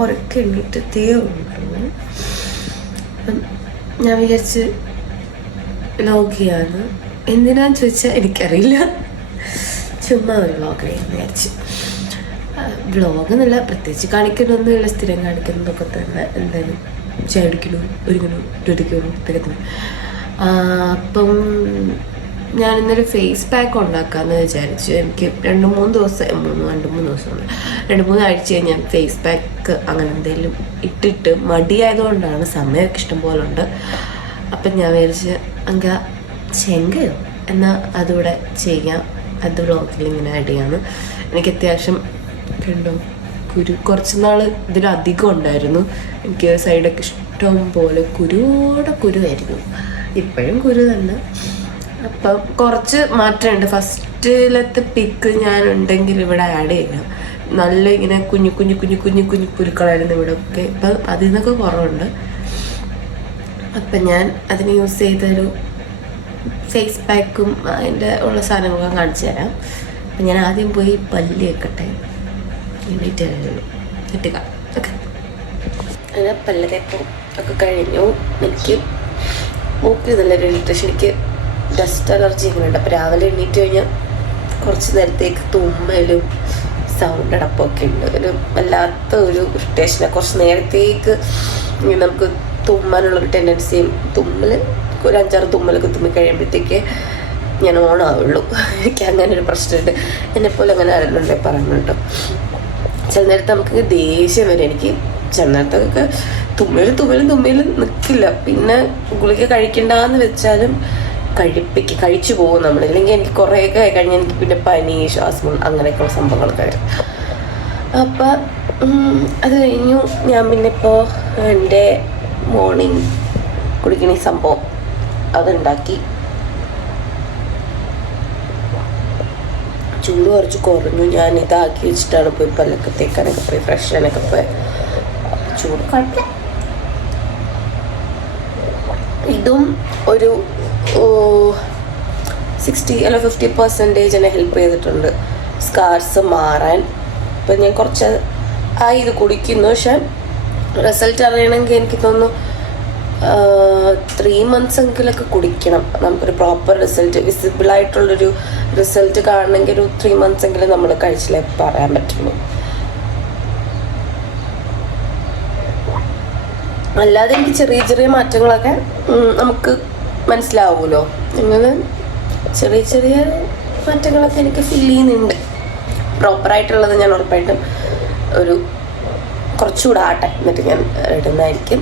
ഉറക്കെ എണ്ണീറ്റത്തേ ഉണ്ടായിരുന്നു. ഞാൻ വിചാരിച്ച് വ്ലോഗ് ചെയ്യാന്ന്. എന്തിനാന്ന് ചോദിച്ചാൽ എനിക്കറിയില്ല, ചുമ്മാ ഒരു വ്ലോഗ് ചെയ്യാന്ന് വിചാരിച്ചു. വ്ലോഗ് എന്നല്ല, പ്രത്യേകിച്ച് കാണിക്കണമെന്നില്ല, സ്ഥിരം കാണിക്കുന്നതൊക്കെ തന്നെ. എന്തായാലും ചാടിക്കണു, ഒരുങ്ങണു, രുതിക്കണു ഇതൊക്കെ തന്നെ. അപ്പം ഞാൻ ഇന്നൊരു ഫേസ് പാക്ക് ഉണ്ടാക്കാമെന്ന് വിചാരിച്ചു. എനിക്ക് 2-3 ആഴ്ചയായി ഞാൻ ഫേസ് പാക്ക് അങ്ങനെ എന്തെങ്കിലും ഇട്ടിട്ട് മടിയായതുകൊണ്ടാണ്. സമയമൊക്കെ ഇഷ്ടം പോലെ ഉണ്ട്. അപ്പം ഞാൻ വിചാരിച്ച് അങ്ങ് ചെങ്കയോ എന്നാൽ അതുകൂടെ ചെയ്യാം, അത് വ്ളോഗിൽ ഇങ്ങനെ ആഡ് ചെയ്യാമെന്ന്. എനിക്ക് അത്യാവശ്യം കുറച്ച് നാൾ ഇതിലധികം ഉണ്ടായിരുന്നു. എനിക്ക് സൈഡൊക്കെ ഇഷ്ടം പോലെ കുരുവായിരുന്നു. ഇപ്പോഴും കുരു തന്നെ. അപ്പം കുറച്ച് മാറ്റമുണ്ട്. ഫസ്റ്റിലത്തെ പിക്ക് ഞാൻ ഉണ്ടെങ്കിൽ ഇവിടെ ആഡ് ചെയ്യാം. നല്ല ഇങ്ങനെ കുഞ്ഞു കുരുക്കളായിരുന്നു ഇവിടെ ഒക്കെ. ഇപ്പം അതിൽ നിന്നൊക്കെ കുറവുണ്ട്. അപ്പം ഞാൻ അതിന് യൂസ് ചെയ്തൊരു ഫേസ് പാക്കും അതിൻ്റെ ഉള്ള സാധനങ്ങളൊക്കെ കാണിച്ചു തരാം. അപ്പം ഞാൻ ആദ്യം പോയി പല്ല് വെക്കട്ടെ, എന്നിട്ട് ഇട്ടുക. ഓക്കെ, അങ്ങനെ പല്ല് തേപ്പം ഒക്കെ കഴിഞ്ഞു. എനിക്ക് മൂക്കിൽ നല്ലൊരു ഇറിറ്റേഷൻ, എനിക്ക് ഡസ്റ്റ് അലർജി ഉണ്ട്. അപ്പോൾ രാവിലെ എണ്ണീറ്റ് കഴിഞ്ഞാൽ കുറച്ച് നേരത്തേക്ക് തുമ്മലും സൗണ്ട് അടപ്പമൊക്കെ ഉണ്ട്. ഒരു വല്ലാത്ത ഒരു ഇറിറ്റേഷനാണ്. കുറച്ച് നേരത്തേക്ക് നമുക്ക് തുമ്മാനുള്ളൊരു ടെൻഡൻസിയും, ഒരു 5-6 തുമ്മലൊക്കെ തുമ്മിക്കഴിയുമ്പോഴത്തേക്ക് ഞാൻ ഓണാവുള്ളൂ. എനിക്ക് അങ്ങനെ ഒരു പ്രശ്നമുണ്ട്. എന്നെപ്പോലെ അങ്ങനെ ആരെന്നുണ്ടെ പറഞ്ഞു കേട്ടോ. ചില നേരത്ത് നമുക്ക് ദേഷ്യം വരും. എനിക്ക് ചില നേരത്തൊക്കെ തുമ്മലും നിൽക്കില്ല. പിന്നെ ഗുളിക കഴിക്കണ്ടെന്ന് വെച്ചാലും കഴിച്ചു പോകും നമ്മൾ. ഇല്ലെങ്കിൽ എനിക്ക് കുറേയൊക്കെ കഴിഞ്ഞാൽ എനിക്ക് പിന്നെ പനി, ശ്വാസം, അങ്ങനെയൊക്കെയുള്ള സംഭവങ്ങളൊക്കെ വരും. അപ്പം അത് കഴിഞ്ഞു. ഞാൻ പിന്നെ ഇപ്പോൾ എൻ്റെ മോർണിംഗ് കുടിക്കണ സംഭവം അതുണ്ടാക്കി. ചൂട് കുറച്ച് കുറഞ്ഞു. ഞാൻ ഇതാക്കി വെച്ചിട്ടാണ് പോയി പല്ലൊക്കെ തേക്കാനൊക്കെ പോയി, ഫ്രഷ് ചെയ്യാനൊക്കെ പോയി. ചൂട് കുഴപ്പമില്ല. ഇതും ഒരു 60-50% എന്നെ ഹെൽപ്പ് ചെയ്തിട്ടുണ്ട് സ്കാർസ് മാറാൻ. ഇപ്പം ഞാൻ കുറച്ച് ഇത് കുടിക്കുന്നു. പക്ഷെ റിസൾട്ട് അറിയണമെങ്കിൽ എനിക്ക് തോന്നുന്നു 3 months എങ്കിലൊക്കെ കുടിക്കണം. നമുക്കൊരു പ്രോപ്പർ റിസൾട്ട്, വിസിബിളായിട്ടുള്ളൊരു റിസൾട്ട് കാണണമെങ്കിൽ ഒരു 3 months എങ്കിലും നമ്മൾ കഴിച്ചില്ലേ പറയാൻ പറ്റുള്ളൂ. അല്ലാതെ എനിക്ക് ചെറിയ മാറ്റങ്ങളൊക്കെ നമുക്ക് മനസ്സിലാവുമല്ലോ. അങ്ങനെ ചെറിയ മാറ്റങ്ങളൊക്കെ എനിക്ക് ഫീൽ ചെയ്യുന്നുണ്ട്. പ്രോപ്പറായിട്ടുള്ളത് ഞാൻ ഉറപ്പായിട്ടും ഒരു കുറച്ചുകൂടെ ആട്ടെ എന്നിട്ട് ഞാൻ ഇടുന്നതായിരിക്കും.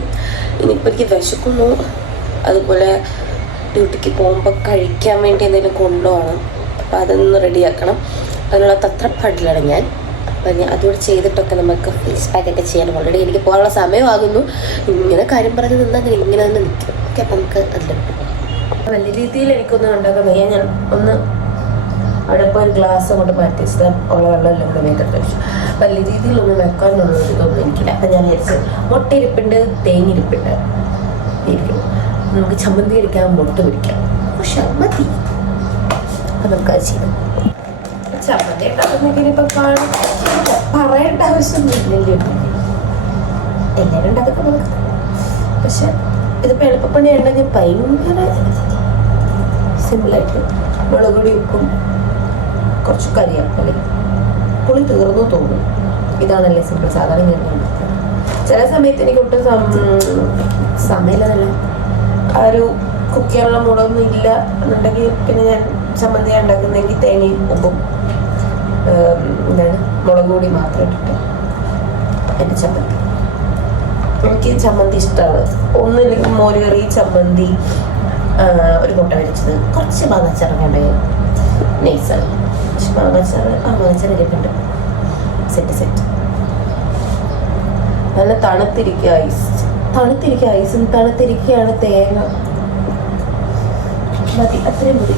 ഇനിയിപ്പോൾ എനിക്ക് വിശക്കുന്നു. അതുപോലെ ഡ്യൂട്ടിക്ക് പോകുമ്പോൾ കഴിക്കാൻ വേണ്ടി എന്തെങ്കിലും കൊണ്ടുപോകണം. അപ്പോൾ അതൊന്ന് റെഡിയാക്കണം. അതിനുള്ള തത്രപ്പാടിലാണ് ഞാൻ. അപ്പം ഞാൻ അതുകൂടെ ചെയ്തിട്ടൊക്കെ നമുക്ക് ഫേസ് പാക്കൊക്കെ ചെയ്യണം. ഓൾറെഡി എനിക്ക് പോകാനുള്ള സമയമാകുന്നു. ഇങ്ങനെ കാര്യം പറഞ്ഞ് നിന്നാൽ ഞാൻ ഇങ്ങനെ തന്നെ നിൽക്കും. ഓക്കെ, അപ്പം നമുക്ക് അതിലോട്ട് പോകാം. വലിയ രീതിയിൽ എനിക്കൊന്നും ഉണ്ടാക്കാൻ വയ്യ. ഞാൻ ഒന്ന് അവിടെ ഇപ്പോൾ ഒരു ഗ്ലാസ് കൊണ്ട് മാറ്റി വെച്ചത് ഉള്ള വെള്ളമെല്ലാം കൂടെ വേണ്ടിട്ട് വെച്ചു. വലിയ രീതിയിലൊന്നും വെക്കാനുള്ളൊരു ഇതൊന്നും എനിക്കില്ല. അപ്പം ഞാൻ വിചാരിച്ച് മുട്ടയിരിപ്പുണ്ട്, തേങ്ങിയിരിപ്പുണ്ട്, ഇരിക്കും. നമുക്ക് ചമ്മന്തി അടിക്കാൻ മുട്ട പിടിക്കാം. പക്ഷെ മതി, അപ്പം നമുക്കത് ചെയ്യാം. ചമ്മന്തി ഉണ്ടാക്കുന്നെങ്കിൽ ഇപ്പം പറയേണ്ട ആവശ്യമൊന്നുമില്ലല്ലോ. എല്ലാവരും ഉണ്ടാക്കൊക്കെ നമുക്ക്. പക്ഷെ ഇതിപ്പോൾ എളുപ്പപ്പണി ഉണ്ടെങ്കിൽ ഭയങ്കര സിമ്പിളായിട്ട് മുളക് പൊടി, ഉപ്പും കുറച്ച് കരിയാപ്പലി, പുളി തീർന്നു തോന്നും. ഇതാണല്ലേ സിമ്പിൾ. സാധാരണ ഞാൻ ചില സമയത്ത് എനിക്ക് ഒട്ടും സമയമില്ലെന്നല്ല, ആ ഒരു കുക്ക് ചെയ്യാനുള്ള മൂടൊന്നും ഇല്ല എന്നുണ്ടെങ്കിൽ പിന്നെ ഞാൻ ചമ്മന്തി ഉണ്ടാക്കുന്നെങ്കിൽ തേങ്ങയും ഉപ്പും മുളക് പൊടി മാത്രം ഇട്ടിട്ട് എൻ്റെ ചമ്മന്തി. എനിക്ക് ചമ്മന്തി ഇഷ്ടമാണ്. ഒന്നില്ലെങ്കിൽ മോര് കറി, ചമ്മന്തി, ഒരു മുട്ട പൊരിച്ചത്, കുറച്ച് മാങ്ങാച്ചാറൊക്കെ നൈസാണ്. പക്ഷെ മാങ്ങാച്ചാറ് ഇരിപ്പുണ്ട്. സെറ്റ് നല്ല തണുത്തിരിക്കുക ഐസും തണുത്തിരിക്കുകയാണ് തേങ്ങ. മതി, അത്രയും മതി.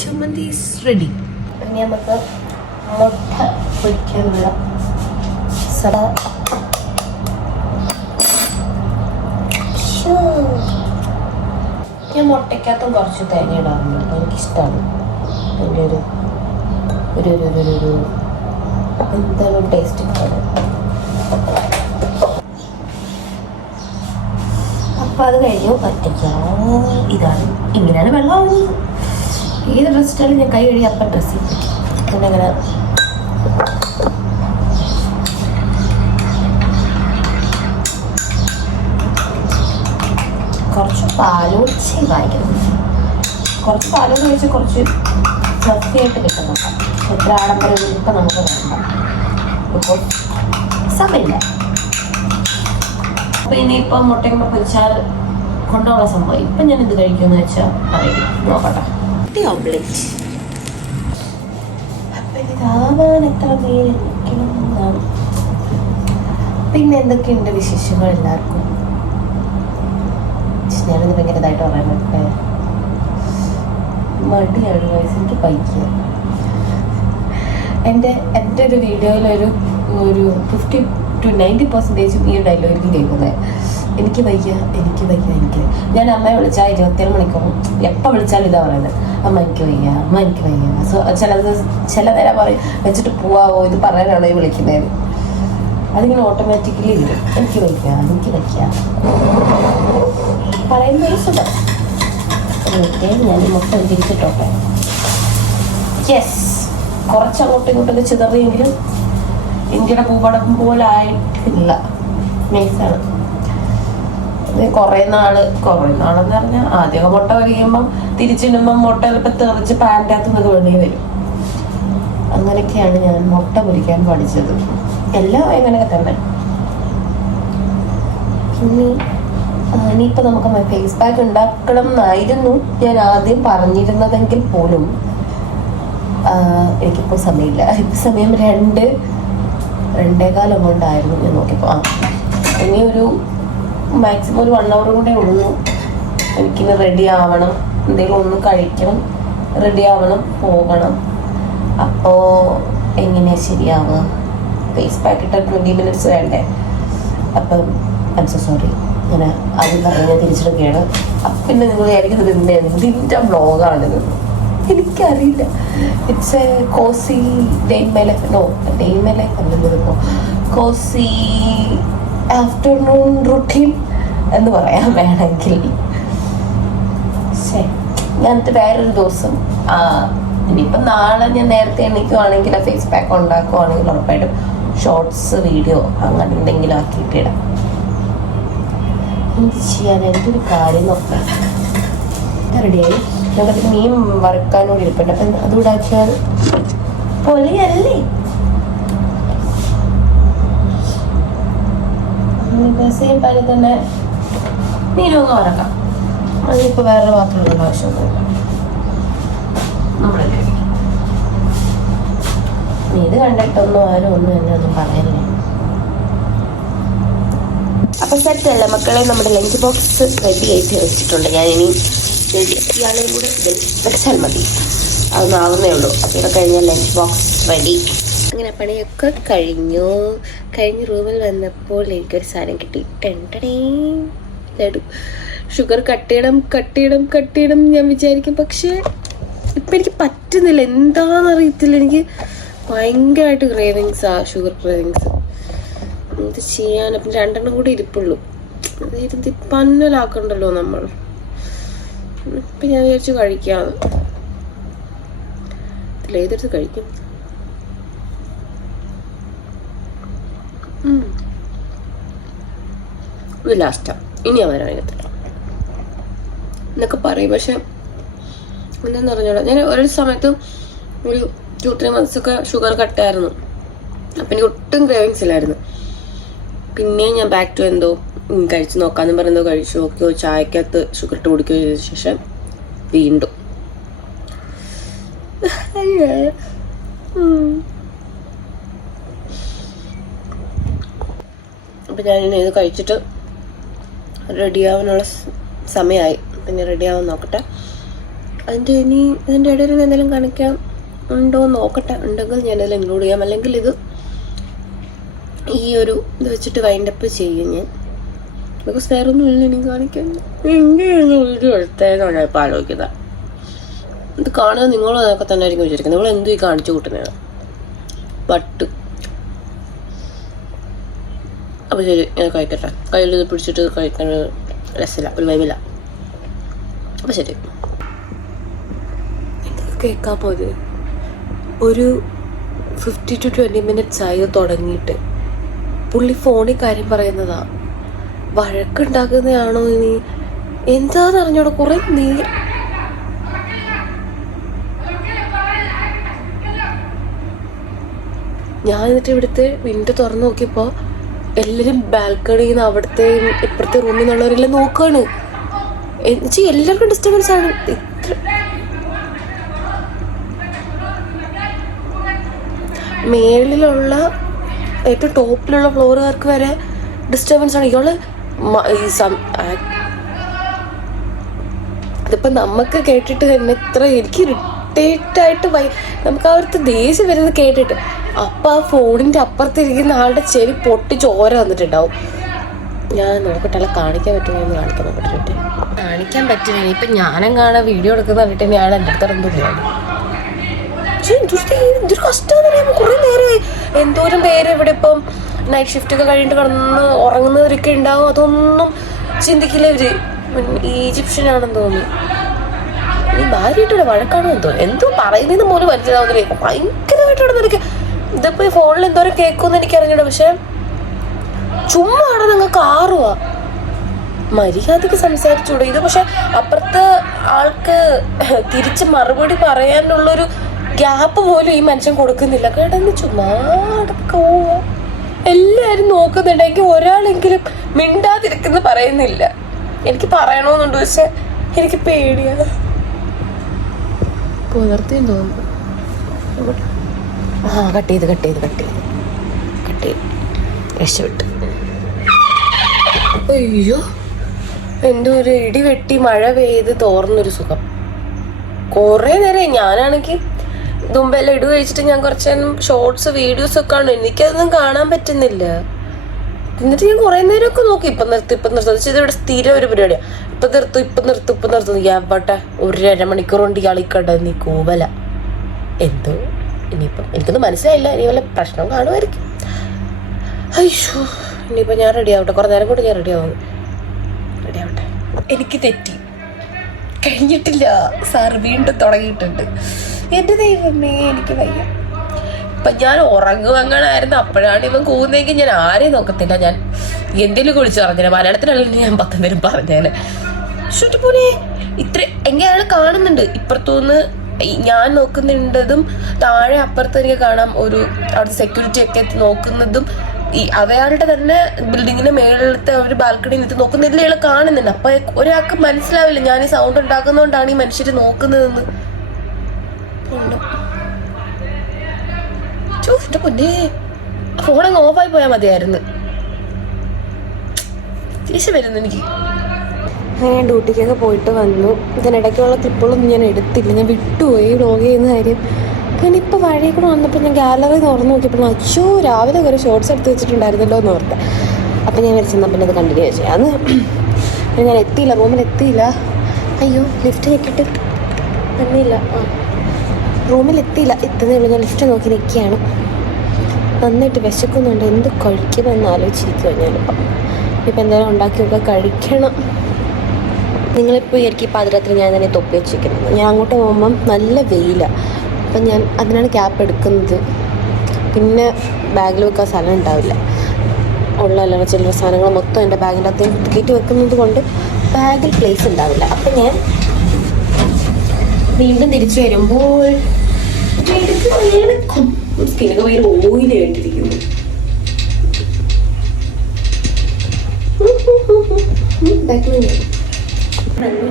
ചമ്മന്തി റെഡി. ഇനി നമുക്ക് മുട്ട പൊരിക്കാനുള്ള ഞാൻ മുട്ടയ്ക്കകത്തും കുറച്ച് തേങ്ങ ഇടാറുണ്ട്. എനിക്കിഷ്ടമാണ്. അതിൻ്റെ ഒരു എന്തായാലും ടേസ്റ്റ് അപ്പം അത് കഴിഞ്ഞു. ഇതാണ് ഇങ്ങനെയാണ് വെള്ളം ആവുന്നത്. ഏത് ഡ്രസ് ഇട്ടാലും ഞാൻ കൈ കഴുകി അപ്പം ഡ്രസ്സ് ചെയ്യും. പിന്നെ അങ്ങനെ കുറച്ച് പാലൊഴിച്ച് വായിക്കണം. കുറച്ച് പാലോട് ഒഴിച്ച് കുറച്ച് ഫ്ലഫിയായിട്ട് കിട്ടുന്നു. എത്ര ആഡംബരം ഇപ്പം നമുക്ക് വേണ്ട, ഇപ്പോൾ സമയമില്ല. അപ്പം ഇനിയിപ്പം മുട്ടയും പൊരിച്ചാൽ കൊണ്ടുപോകാൻ സംഭവം. ഇപ്പം ഞാൻ എന്ത് കഴിക്കുമെന്ന് വെച്ചാൽ പറയും, നോക്കട്ടെ. ഓംലെറ്റ്. അപ്പം ഇതാവാൻ എത്ര നേരം നിൽക്കണം എന്നാണ്. പിന്നെ എന്തൊക്കെയുണ്ട് വിശേഷങ്ങൾ എല്ലാവർക്കും? ഞാനത് ഭയങ്കര ഇതായിട്ട് പറയാൻ പറ്റേ മടിയാണ് വയസ്സ്, എനിക്ക് വയ്ക്കുക. എൻ്റെ ഒരു വീഡിയോയിലൊരു 50 to 90% ഈ ഡയലോഗിൽ കേൾക്കുന്നത് എനിക്ക് വയ്യ. ഞാൻ അമ്മയെ വിളിച്ചാൽ 24 മണിക്കൂറും എപ്പോൾ വിളിച്ചാലും ഇതാ പറയുന്നത്, അമ്മ എനിക്ക് വയ്യ. സോ ചില നേരം പറയും വെച്ചിട്ട് പോവാമോ, ഇത് പറയാനാണോ ഈ വിളിക്കുന്നത്. അതിങ്ങനെ ഓട്ടോമാറ്റിക്കലി വരും, എനിക്ക് വയ്യ പറയുന്ന ഒരു സുഖം. ഞാൻ മുട്ട തിരിച്ചിട്ടോട്ടെ. യെസ്, കുറച്ചങ്ങോട്ടും ഇങ്ങോട്ടൊക്കെ ചിതറിയെങ്കിലും ഇന്ത്യയുടെ ഭൂപടം പോലെ ആയിട്ടില്ല. നൈസാണ്. ഇത് കുറേ നാളെന്ന് പറഞ്ഞാൽ ആദ്യമൊക്കെ മുട്ട വരികുമ്പം തിരിച്ചിടുമ്പം മുട്ട ചിലപ്പോൾ തെറിച്ച് പാൻറ്റകത്ത് നിന്നൊക്കെ വെളിയിൽ വരും. അങ്ങനെയൊക്കെയാണ് ഞാൻ മുട്ട പൊരിക്കാൻ പഠിച്ചത്. എല്ലാം അങ്ങനെയൊക്കെ തന്നെ. ഇനിയിപ്പോൾ നമുക്ക് ഫേസ് പാക്ക് ഉണ്ടാക്കണം എന്നായിരുന്നു ഞാൻ ആദ്യം പറഞ്ഞിരുന്നതെങ്കിൽ പോലും എനിക്കിപ്പോൾ സമയമില്ല. ഇപ്പം സമയം 2:15 കൊണ്ടായിരുന്നു ഞാൻ നോക്കിയപ്പോൾ. ഇനി ഒരു മാക്സിമം ഒരു 1 hour കൂടെ ഉള്ളൂ. എനിക്കിനി റെഡി ആവണം, എന്തെങ്കിലും ഒന്ന് കഴിക്കണം, റെഡി ആവണം, പോകണം. അപ്പോൾ എങ്ങനെയാണ് ശരിയാവുക? ഫേസ് പാക്ക് ഇട്ട 20 minutes വേണ്ടേ? അപ്പം ഐം സോ സോറി, ഞാൻ ആദ്യം പറഞ്ഞാൽ തിരിച്ചെടുക്കുകയാണ്. അപ്പം പിന്നെ നിങ്ങൾ വിചാരിക്കുന്നത് ഇതിൻ്റെ ബ്ലോഗാണിത്. എനിക്കറിയില്ല. It's a cosy day in my life. ഇപ്പോൾ കോസി ആഫ്റ്റർനൂൺ റുട്ടീൻ എന്ന് പറയാൻ വേണമെങ്കിൽ. ഞാനിത് വേറൊരു ദിവസം ഇനിയിപ്പം നാളെ ഞാൻ നേരത്തെ എണീക്കുവാണെങ്കിൽ ഫേസ് പാക്ക് ഉണ്ടാക്കുവാണെങ്കിൽ ഉറപ്പായിട്ടും ഷോർട്സ് വീഡിയോ അങ്ങനെ എന്തെങ്കിലും ആക്കിയിട്ടിടാം. എന്ത് ചെയ്യാൻ എൻ്റെ ഒരു കാര്യം നോക്കാം. റെഡിയായി. ഞങ്ങൾക്ക് മീൻ വറുക്കാനോട് ഇരിപ്പുണ്ട്. അപ്പം അതുകൂടെ ആക്കിയാൽ പൊളിയല്ലേ? സെയിം പാനിൽ തന്നെ മീനൊന്നും വറക്കാം. അതിപ്പോൾ വേറെ പാത്രമുള്ള ആവശ്യമൊന്നുമില്ല. നമ്മളല്ലേ ഇത് കണ്ടിട്ടൊന്നും ആരും എന്നെ ഒന്നും പറയല്ലേ. അപ്പം സെറ്റല്ല മക്കളെ, നമ്മുടെ ലഞ്ച് ബോക്സ് റെഡി ആയിട്ട് വെച്ചിട്ടുണ്ട്. ഞാനിനി ഇയാളെയും കൂടെ ഇതിൽ വെച്ചാൽ മതി. അതൊന്നും ആവുന്നേ ഉള്ളൂ. അപ്പോൾ ഇത് കഴിഞ്ഞാൽ ലഞ്ച് ബോക്സ് റെഡി. അങ്ങനെ പണിയൊക്കെ കഴിഞ്ഞു റൂമിൽ വന്നപ്പോൾ എനിക്കൊരു സാധനം കിട്ടി. ലഡു. ഷുഗർ കട്ട് ചെയ്യണം ഞാൻ വിചാരിക്കും. പക്ഷേ ഇപ്പം എനിക്ക് പറ്റുന്നില്ല, എന്താണെന്നറിയത്തില്ല. എനിക്ക് ഭയങ്കരമായിട്ട് ഷുഗർ ക്രേവിങ്സ്. എന്ത് ചെയ്യാൻ? അപ്പം 2 കൂടി ഇരിപ്പുള്ളൂ. ഇത് പന്നലാക്കണ്ടല്ലോ നമ്മൾ. ഇപ്പം ഞാൻ വിചാരിച്ചു കഴിക്കാതെ. ഇതിലേതെടുത്ത് കഴിക്കും. ഇത് ലാസ്റ്റാ, ഇനി അവരെ അറിയത്തില്ല എന്നൊക്കെ പറയും. പക്ഷെ എന്താന്ന് പറഞ്ഞോളാം, ഞാൻ ഒരു സമയത്ത് ഒരു 2-3 months ഒക്കെ ഷുഗർ കട്ടായിരുന്നു. അപ്പം എനിക്ക് ഒട്ടും ക്രേവിങ്സ് ഇല്ലായിരുന്നു. പിന്നെ ഞാൻ ബാക്ക് ടു എന്തോ കഴിച്ച് നോക്കാമെന്ന് പറയുന്നത് കഴിച്ചു നോക്കിയോ, ചായക്കകത്ത് ഷുഗർ ഇട്ട് കുടിക്കുകയോ ചെയ്ത ശേഷം വീണ്ടും. അപ്പം ഞാനിനി ഇത് കഴിച്ചിട്ട് റെഡിയാവാനുള്ള സമയമായി. പിന്നെ റെഡിയാവാൻ നോക്കട്ടെ. ഇതിൻ്റെ ഇടയിൽ എന്തെങ്കിലും കാണിക്കാൻ ഉണ്ടോ നോക്കട്ടെ. ഉണ്ടെങ്കിൽ ഞാനതെല്ലാം ഇൻക്ലൂഡ് ചെയ്യാം. അല്ലെങ്കിൽ ഇത് ഇത് വെച്ചിട്ട് വൈൻഡപ്പ് ചെയ്യും ഞാൻ. ബിക്കോസ് വേറെ ഒന്നും ഇല്ല എനിക്ക് കാണിക്കാൻ. വീഡിയോ എടുത്തേക്കാണ് ഞാൻ ഇപ്പോൾ ആലോചിക്കുന്നത്. ഇത് കാണുന്നത് നിങ്ങളും അതൊക്കെ തന്നെ ആയിരിക്കും വിചാരിക്കുന്നത്. നിങ്ങൾ എന്തും ഈ കാണിച്ചു കൂട്ടുന്നതാണ്. ബട്ട് അപ്പോൾ ശരി, ഞാൻ കഴിക്കട്ടെ. കയ്യിൽ ഇത് പിടിച്ചിട്ട് കഴിക്കാൻ രസമില്ല, ഒരു വൈബില്ല. അപ്പോൾ ശരി, എനിക്ക് കേൾക്കാൻ പോലെ ഒരു 15 to 20 minutes ആയി തുടങ്ങിയിട്ട്. പുള്ളി ഫോണിൽ കാര്യം പറയുന്നതാ, വഴക്കുണ്ടാക്കുന്നതാണോ ഇനി എന്താന്ന് അറിഞ്ഞോടെ. കുറെ ഞാൻ എന്നിട്ട് ഇവിടുത്തെ വിൻഡോ തുറന്നു നോക്കിയപ്പോൾ എല്ലാവരും ബാൽക്കണിയിൽ നിന്ന് അവിടുത്തെ ഇപ്പുറത്തെ റൂമിൽ നിന്നുള്ളവരെല്ലാം നോക്കുകയാണ്. എന്നുവെച്ചാൽ എല്ലാവർക്കും ഡിസ്റ്റർബൻസ് ആണ്. മേളിലുള്ള ഏറ്റവും ടോപ്പിലുള്ള ഫ്ലോറുകാർക്ക് വരെ ഡിസ്റ്റർബൻസ് ആണ്. ഇയാള് ഇതിപ്പോൾ നമുക്ക് കേട്ടിട്ട് തന്നെ ഇത്ര എനിക്ക് ഇറിറ്റേറ്റായിട്ട് നമുക്ക് ആ ഒരു ദേഷ്യം വരുന്നത് കേട്ടിട്ട്. അപ്പം ആ ഫോണിൻ്റെ അപ്പുറത്തിരിക്കുന്ന ആളുടെ ചെവി പൊട്ടി ചോര വന്നിട്ടുണ്ടാവും. ഞാൻ നോക്കട്ടെ, കാണിക്കാൻ പറ്റുമെന്ന് കാണിക്കാൻ നോക്കട്ടെ. കാണിക്കാൻ പറ്റില്ല. ഇനിയിപ്പം ഞാനും കാണാൻ വീഡിയോ എടുക്കുന്ന കണ്ടിട്ട് തന്നെയാണ് എൻ്റെ അടുത്ത് എന്തുണ്ടാവും. പക്ഷേ എന്തൊരു കഷ്ടമെന്ന് പറയുമ്പോൾ കുറേ നേരമായി. എന്തോരം പേര് ഇവിടെ ഇപ്പം നൈറ്റ് ഷിഫ്റ്റൊക്കെ കഴിഞ്ഞിട്ട് കിടന്ന് ഉറങ്ങുന്നവരൊക്കെ ഉണ്ടാവും. അതൊന്നും ചിന്തിക്കില്ല ഇവർ. ഈജിപ്ഷ്യനാണെന്ന് തോന്നുന്നു. ഈ ഭാര്യയായിട്ടൂടെ വഴക്കാണെന്ന് തോന്നുന്നു. എന്തോ പറയുന്നതെന്ന് പോലും മനസ്സിലാവുന്നില്ല. ഭയങ്കരമായിട്ടാണ് നിനക്ക് ഇതിപ്പോൾ ഈ ഫോണിൽ എന്തോരം കേൾക്കുമെന്ന് എനിക്കറിഞ്ഞൂടാ. പക്ഷെ ചുമ്മാ ആണ് നിങ്ങൾക്ക് ആറുവാ. മര്യാദയ്ക്ക് സംസാരിച്ചൂടെ ഇത്? പക്ഷെ അപ്പുറത്തെ ആൾക്ക് തിരിച്ച് മറുപടി പറയാനുള്ളൊരു ഗ്യാപ്പ് പോലും ഈ മനുഷ്യൻ കൊടുക്കുന്നില്ല. കിടന്ന് ചുമ്മാ പോവാ. എല്ലാവരും നോക്കുന്നുണ്ടെങ്കിൽ ഒരാളെങ്കിലും മിണ്ടാതിരിക്കുന്ന പറയുന്നില്ല. എനിക്ക് പറയണമെന്നുണ്ട്, പക്ഷെ എനിക്ക് പേടിയാണ്. പുലർത്തിയും തോന്നുന്നു. കട്ട് ചെയ്ത് രക്ഷപ്പെട്ടു. അയ്യോ, എന്തോ ഒരു ഇടി വെട്ടി മഴ പെയ്ത് തോർന്നൊരു സുഖം. കുറേ നേരം ഞാനാണെങ്കിൽ മുമ്പെല്ലാം ഇടി കഴിച്ചിട്ട് ഞാൻ കുറച്ച് നേരം ഷോർട്സ് വീഡിയോസ് ഒക്കെ ആണ്. എനിക്കതൊന്നും കാണാൻ പറ്റുന്നില്ല. എന്നിട്ട് ഞാൻ കുറേ നേരമൊക്കെ നോക്കി. ഇപ്പം നിർത്തും. ഇതിവിടെ സ്ഥിരം ഒരു പരിപാടിയാണ്. ഇപ്പം നിർത്തും. എവട്ടെ 1.5 മണിക്കൂർ കൊണ്ട് ഇയാളിക്കണ്ട നീ കൂവല. എന്തോ ഇനിയിപ്പം എനിക്കൊന്നും മനസ്സിലായില്ല. ഇനി വല്ല പ്രശ്നം കാണുമായിരിക്കും. അയ്യോ, ഇനിയിപ്പോൾ ഞാൻ റെഡി ആവട്ടെ. കുറേ നേരം കൂടി ഞാൻ റെഡി ആവട്ടെ. എനിക്ക് തെറ്റി കഴിഞ്ഞിട്ടില്ല. സാർ വീണ്ടും തുടങ്ങിയിട്ടുണ്ട്. എൻ്റെ ദൈവമേ, എനിക്ക് വയ്യ. ഇപ്പം ഞാൻ ഉറങ്ങുവങ്ങനായിരുന്നു. അപ്പോഴാണ് ഇവൻ കൂന്നെങ്കിൽ ഞാൻ ആരെയും നോക്കത്തില്ല. ഞാൻ എന്തെങ്കിലും കുളിച്ച് പറഞ്ഞേനെ. മലയാളത്തിലല്ലെങ്കിൽ ഞാൻ 10 നേരം പറഞ്ഞേനെ. പോലെ ഇത്ര എങ്ങനെയാണ് കാണുന്നുണ്ട്. ഇപ്പുറത്തുനിന്ന് ഞാൻ നോക്കുന്നുണ്ടതും താഴെ അപ്പുറത്ത് എനിക്ക് കാണാം ഒരു അവിടുത്തെ സെക്യൂരിറ്റി ഒക്കെ നോക്കുന്നതും. ഈ അവയാളുടെ തന്നെ ബിൽഡിങ്ങിന്റെ മേളിലത്തെ ഒരു ബാൽക്കണി നിന്നിട്ട് നോക്കുന്നില്ല. ഇയാൾ കാണുന്നുണ്ട്. അപ്പൊ ഒരാൾക്ക് മനസ്സിലാവില്ല ഞാൻ ഈ സൗണ്ട് ഉണ്ടാക്കുന്നതുകൊണ്ടാണ് ഈ മനുഷ്യര് നോക്കുന്നതെന്ന്. എന്റെ പൊന്നേ, ഫോണങ്ങ് ഓഫായി പോയാൽ മതിയായിരുന്നു. ദേഷ്യം വരുന്നു എനിക്ക്. ഞാൻ ഡ്യൂട്ടിക്കൊക്കെ പോയിട്ട് വന്നു. ഇതിനിടയ്ക്കുള്ള ക്ലിപ്പുകളൊന്നും ഞാൻ എടുത്തില്ല. ഞാൻ വിട്ടുപോയി വ്ലോഗ് ചെയ്യുന്ന കാര്യം. കാരണം ഇപ്പോൾ വഴി കൂടെ വന്നപ്പോൾ ഞാൻ ഗാലറി തുറന്നു നോക്കിയപ്പോൾ അച്ഛോ രാവിലെ കയറി ഷോർട്സ് എടുത്ത് വെച്ചിട്ടുണ്ടായിരുന്നല്ലോ എന്ന് ഓർത്ത്. അപ്പം ഞാൻ വരച്ചെന്നാൽ പിന്നെ അത് കണ്ടിന്യൂ ചെയ്യാം. ഞാൻ എത്തിയില്ല, റൂമിൽ എത്തിയില്ല. അയ്യോ, ലിഫ്റ്റ് നിൽക്കിട്ട് തന്നെയില്ല. റൂമിൽ എത്തിയില്ല. എത്തുന്നേ ഉള്ളൂ. ഞാൻ ലിഫ്റ്റ് നോക്കി നിൽക്കുകയാണ്. നന്നായിട്ട് വിശക്കുന്നുണ്ട്. എന്ത് കഴിക്കുമെന്ന് ആലോചിച്ചിരിക്കുമോ ഞാനിപ്പം. ഇപ്പം എന്തെങ്കിലും ഉണ്ടാക്കിയൊക്കെ കഴിക്കണം. നിങ്ങളിപ്പോൾ വിചാരിക്കും ഈ പാതിരാത്രി ഞാൻ തന്നെ തൊപ്പി വെച്ചിരിക്കുന്നത്. ഞാൻ അങ്ങോട്ട് പോകുമ്പം നല്ല വെയിലാണ്. അപ്പം ഞാൻ അതിനാണ് ക്യാപ്പ് എടുക്കുന്നത്. പിന്നെ ബാഗിൽ വെക്കാൻ സ്ഥലം ഉണ്ടാവില്ല. ഉള്ള അല്ലാതെ ചില്ലറ സാധനങ്ങൾ മൊത്തം എൻ്റെ ബാഗിൻ്റെ അകത്ത് കയറ്റി വെക്കുന്നത് കൊണ്ട് ബാഗിൽ പ്ലേസ് ഉണ്ടാവില്ല. അപ്പം ഞാൻ വീണ്ടും തിരിച്ചു വരുമ്പോൾ സ്കിന്നൊക്കെ ഭയങ്കര ഓയിലായിട്ടിരിക്കുന്നു.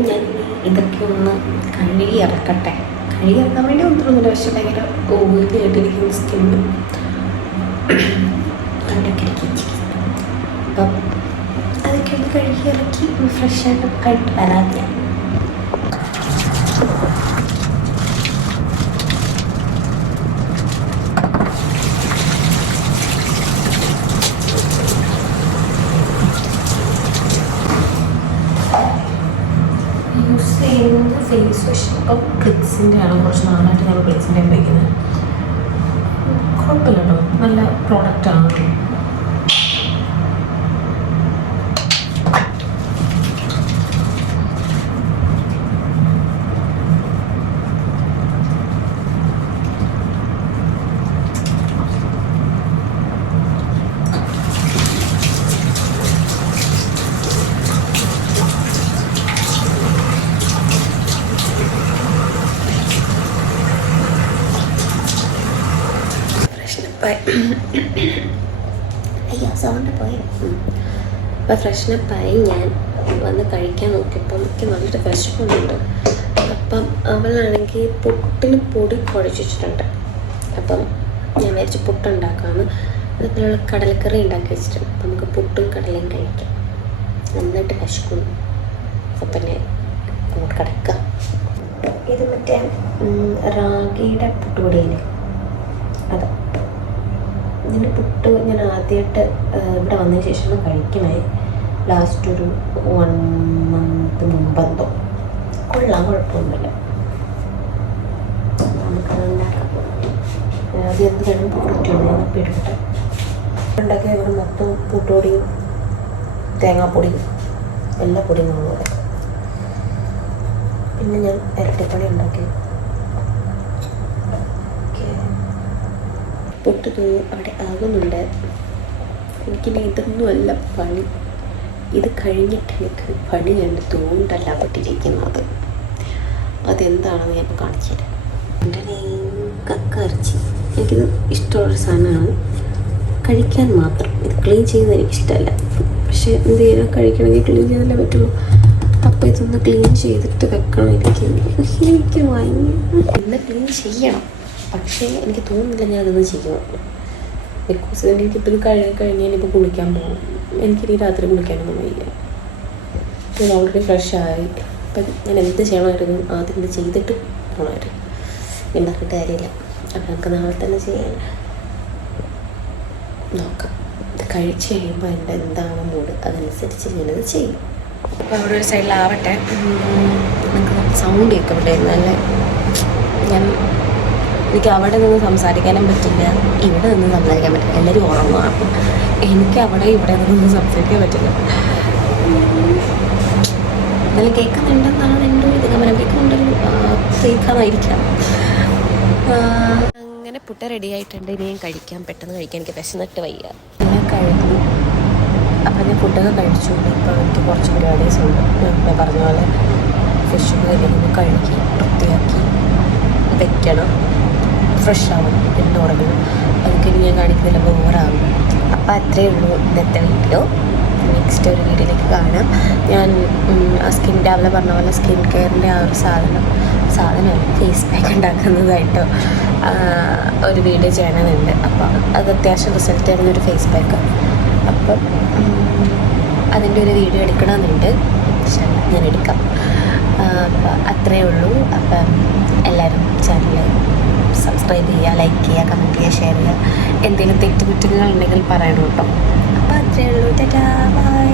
ഞാൻ ഇതൊക്കെ ഒന്ന് കഴുകി ഇറക്കട്ടെ. കഴുകി ഇറക്കാൻ വേണ്ടി ഒന്നുമില്ല. പക്ഷെ ഭയങ്കര ഓയിലായിട്ടിരിക്കുന്ന സ്കിന്ന് കണ്ടൊക്കെ അപ്പം അതൊക്കെ ഒന്ന് കഴുകി ഇറക്കി ഫ്രഷായിട്ട് വരാം ഞാൻ. ഫേസ് വാഷ് ഇപ്പം ക്ലിക്സിൻ്റെ ആണ്. കുറച്ച് നാളായിട്ട് ഞങ്ങൾ ക്ലിക്സിൻ്റെ ഉപയോഗിക്കുന്നത്. കുഴപ്പമില്ല കേട്ടോ, നല്ല പ്രോഡക്റ്റാണ്. ഫ്രഷ്നപ്പായി. അയ്യോ സൗണ്ട് പോയി. അപ്പോൾ ഫ്രഷ്നപ്പായി ഞാൻ വന്ന് കഴിക്കാൻ നോക്കിയപ്പോൾ എനിക്ക് നല്ലൊരു വിശപ്പുണ്ട്. അപ്പം അവളാണെങ്കിൽ പുട്ടിന് പൊടി കുഴച്ച് വെച്ചിട്ടുണ്ട്. അപ്പം ഞാൻ വിചാരിച്ച് പുട്ടുണ്ടാക്കാമെന്ന്. അതുപോലെ കടലക്കറി ഉണ്ടാക്കി വെച്ചിട്ടുണ്ട്. അപ്പം നമുക്ക് പുട്ടും കടലയും കഴിക്കാം. നന്നായിട്ട് വിശക്കുന്നു. അപ്പം അങ്ങോട്ട് കിടക്കാം. ഇത് മറ്റേ റാഗിയുടെ പുട്ടുപൊടിയില്ലേ, അതെ. ഇതിൻ്റെ പുട്ട് ഞാൻ ആദ്യമായിട്ട് ഇവിടെ വന്നതിന് ശേഷം കഴിക്കണേ. ലാസ്റ്റ് ഒരു 1 month മുമ്പെന്തോ. കൊള്ളാം, കുഴപ്പമൊന്നുമില്ല. നമുക്കത് ഉണ്ടാക്കാം. ആദ്യം എന്ത് വേണം പുട്ടുണ്ട് അപ്പം എടുക്കട്ടെ. ഉണ്ടാക്കിയ ഇവിടെ മൊത്തം പുട്ടുപൊടിയും തേങ്ങാപ്പൊടിയും എല്ലാ പൊടിയും കൂടെ. പിന്നെ ഞാൻ ഇരട്ടിപ്പണി ഉണ്ടാക്കി. പുട്ട് അവിടെ ആകുന്നുണ്ട്. എനിക്കിനി ഇതൊന്നുമല്ല പണി. ഇത് കഴിഞ്ഞിട്ട് എനിക്ക് പണി കണ്ട് തോണ്ടല്ല പെട്ടിരിക്കുന്നത്. അതെന്താണെന്ന് ഞാൻ കാണിച്ചു തരാം. എൻ്റെ കക്ക ഇറച്ചി എനിക്കിത് ഇഷ്ടമുള്ളൊരു സാധനമാണ്. കഴിക്കാൻ മാത്രം. ഇത് ക്ലീൻ ചെയ്യുന്നത് എനിക്കിഷ്ടമല്ല. പക്ഷേ എന്ത് ചെയ്യാൻ, കഴിക്കണമെങ്കിൽ ക്ലീൻ ചെയ്തല്ലേ പറ്റുള്ളൂ. അപ്പോൾ ഇതൊന്ന് ക്ലീൻ ചെയ്തിട്ട് വെക്കണം. എനിക്ക് ഇന്ന് ക്ലീൻ ചെയ്യണം. പക്ഷേ എനിക്ക് തോന്നുന്നില്ല ഞാനതൊന്ന് ചെയ്യുമെന്ന്. ബിക്കോസ് എനിക്കിപ്പോൾ കഴിഞ്ഞ് ഞാനിപ്പോൾ കുളിക്കാൻ പോകും. എനിക്കിനി രാത്രി കുളിക്കാനൊന്നും വയ്യ. ഞാൻ ഓൾറെഡി ഫ്രഷായി. അപ്പം ഞാൻ എന്ത് ചെയ്യണമായിരുന്നു, ആദ്യം ഇത് ചെയ്തിട്ട് പോകണമായിരുന്നു. ഉണ്ടാക്കിയിട്ട് കാര്യമില്ല. അപ്പം നമുക്ക് നാളെ തന്നെ ചെയ്യാൻ നോക്കാം. ഇത് കഴിച്ച് കഴിയുമ്പോൾ എൻ്റെ എന്താണ് മൂഡ് അതനുസരിച്ച് ഞാനത് ചെയ്യും. അപ്പോൾ അവിടെ ഒരു സൈഡിലാവട്ടെ. നിങ്ങൾക്ക് സൗണ്ട് കേൾക്കട്ടെ. നല്ല എനിക്ക് അവിടെ നിന്ന് സംസാരിക്കാനും പറ്റില്ല, ഇവിടെ നിന്ന് സംസാരിക്കാൻ പറ്റില്ല. എല്ലാവരും ഉറങ്ങുക. എനിക്ക് അവിടെ ഇവിടെ നിന്ന് സംസാരിക്കാൻ പറ്റില്ല. എന്നാലും കേൾക്കുന്നുണ്ടെന്നാണ് എൻ്റെ ഒരു ഇത്. കമനം കേൾക്കുന്നുണ്ടെങ്കിൽ കേൾക്കാമായിരിക്കാം. അങ്ങനെ പുട്ട് റെഡി ആയിട്ടുണ്ട്. ഇനി ഞാൻ കഴിക്കാൻ, പെട്ടെന്ന് കഴിക്കാൻ. എനിക്ക് വിശന്നിട്ട് വയ്യ. ഞാൻ കഴിഞ്ഞു. അപ്പം ഞാൻ ഫുഡൊക്കെ കഴിച്ചു. ഇപ്പോൾ എനിക്ക് കുറച്ച് പരിപാടീസ് ഉണ്ട്. ഞാൻ പറഞ്ഞ പോലെ ഫിഷ് കഴുകി വൃത്തിയാക്കി വെക്കണം. ഫ്രഷ് ആവണം, പിന്നെ ഉറങ്ങണം. അതൊക്കെ ഇനി ഞാൻ കാണിക്കുന്നില്ല, ബോറാകും. അപ്പോൾ അത്രയേ ഉള്ളൂ ഇന്നത്തെ വീഡിയോ. നെക്സ്റ്റ് ഒരു വീഡിയോയിലേക്ക് കാണാം. ഞാൻ രാവിലെ പറഞ്ഞ പോലെ സ്കിൻ കെയറിൻ്റെ ആ ഒരു സാധനം ഫേസ് പാക്ക് ഉണ്ടാക്കുന്നതായിട്ടോ ഒരു വീഡിയോ ചെയ്യണമെന്നുണ്ട്. അപ്പോൾ അത് അത്യാവശ്യം റിസൾട്ട് തരുന്നൊരു ഫേസ് പാക്ക്. അപ്പം അതിൻ്റെ ഒരു വീഡിയോ എടുക്കണമെന്നുണ്ട്. പക്ഷേ ഞാൻ എടുക്കാം. അപ്പോൾ അത്രയേ ഉള്ളൂ. അപ്പം എല്ലാവരും ചാനൽ സബ്സ്ക്രൈബ് ചെയ്യുക, ലൈക്ക് ചെയ്യുക, കമൻറ്റ് ചെയ്യുക, ഷെയർ ചെയ്യുക. എന്തെങ്കിലും തെറ്റുകുറ്റങ്ങൾ ഉണ്ടെങ്കിൽ പറയണം കേട്ടോ. അപ്പോൾ അത്രയേ ഉള്ളൂ. ടാറ്റാ, ബൈ.